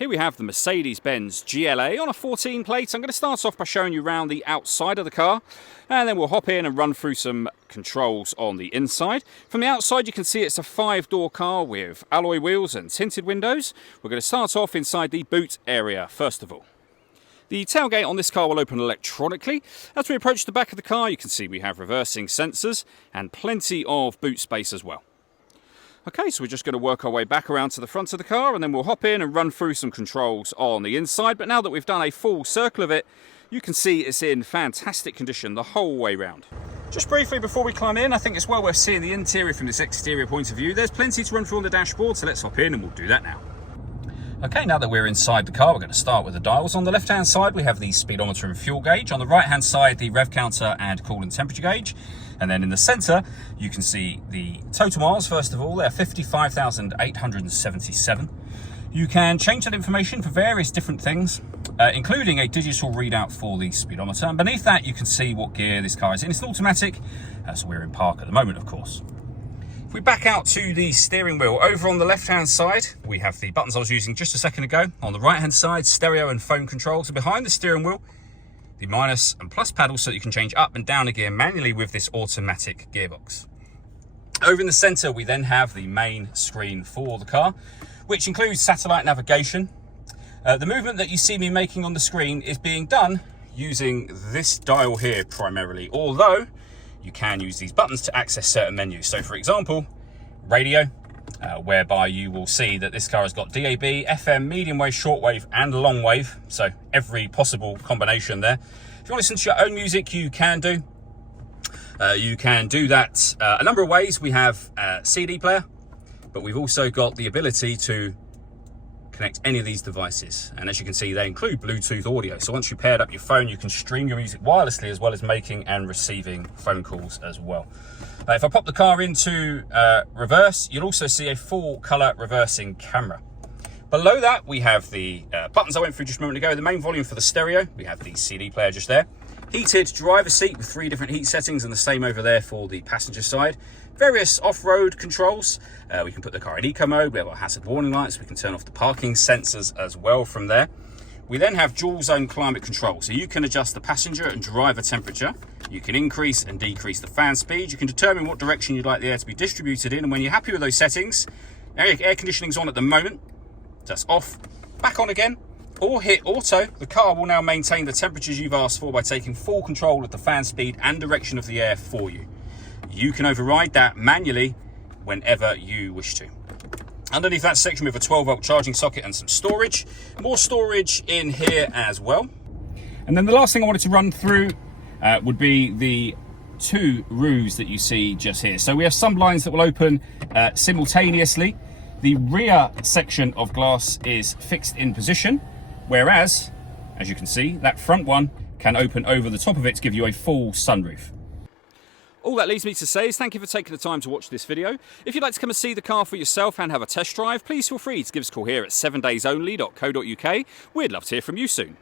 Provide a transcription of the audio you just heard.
Here we have the Mercedes-Benz GLA on a 14 plate. I'm going to start off by showing you around the outside of the car, and then we'll hop in and run through some controls on the inside. From the outside you can see it's a 5-door car with alloy wheels and tinted windows. We're going to start off inside the boot area first of all. The tailgate on this car will open electronically. As we approach the back of the car you can see we have reversing sensors and plenty of boot space as well. Okay, so we're just going to work our way back around to the front of the car and then we'll hop in and run through some controls on the inside. But now that we've done a full circle of it, you can see it's in fantastic condition the whole way round. Just briefly before we climb in, I think it's well worth seeing the interior from this exterior point of view. There's plenty to run through on the dashboard, so let's hop in and we'll do that now. Okay, now that we're inside the car, we're going to start with the dials. On the left-hand side, we have the speedometer and fuel gauge. On the right-hand side, the rev counter and coolant temperature gauge. And then in the centre, you can see the total miles, first of all. They're 55,877. You can change that information for various different things, including a digital readout for the speedometer. And beneath that, you can see what gear this car is in. It's an automatic, so we're in park at the moment, of course. If we back out to the steering wheel, over on the left-hand side, we have the buttons I was using just a second ago. On the right-hand side, stereo and phone controls. So behind the steering wheel, the minus and plus paddles so that you can change up and down a gear manually with this automatic gearbox. Over in the center, we then have the main screen for the car, which includes satellite navigation. The movement that you see me making on the screen is being done using this dial here primarily, although you can use these buttons to access certain menus. So for example, radio, whereby you will see that this car has got DAB, FM, medium wave, shortwave and long wave. So every possible combination there. If you want to listen to your own music, you can do. You can do that a number of ways. We have a CD player, but we've also got the ability to connect any of these devices. And as you can see, they include Bluetooth audio. So once you paired up your phone, you can stream your music wirelessly as well as making and receiving phone calls as well. If I pop the car into reverse, you'll also see a full color reversing camera. Below that, we have the buttons I went through just a moment ago. The main volume for the stereo. We have the CD player just there. Heated driver's seat with 3 different heat settings and the same over there for the passenger side. Various off-road controls. We can put the car in eco mode. We have our hazard warning lights. We can turn off the parking sensors as well from there. We then have dual zone climate control. So you can adjust the passenger and driver temperature. You can increase and decrease the fan speed. You can determine what direction you'd like the air to be distributed in. And when you're happy with those settings, air conditioning's on at the moment. That's off, back on again. Or hit auto. The car will now maintain the temperatures you've asked for by taking full control of the fan speed and direction of the air for you. You can override that manually whenever you wish to. Underneath that section we have a 12-volt charging socket and some storage. More storage in here as well. And then the last thing I wanted to run through would be the 2 roofs that you see just here. So we have sun blinds that will open simultaneously. The rear section of glass is fixed in position, whereas, as you can see, that front one can open over the top of it to give you a full sunroof. All that leaves me to say is thank you for taking the time to watch this video. If you'd like to come and see the car for yourself and have a test drive, please feel free to give us a call here at 7daysonly.co.uk. We'd love to hear from you soon.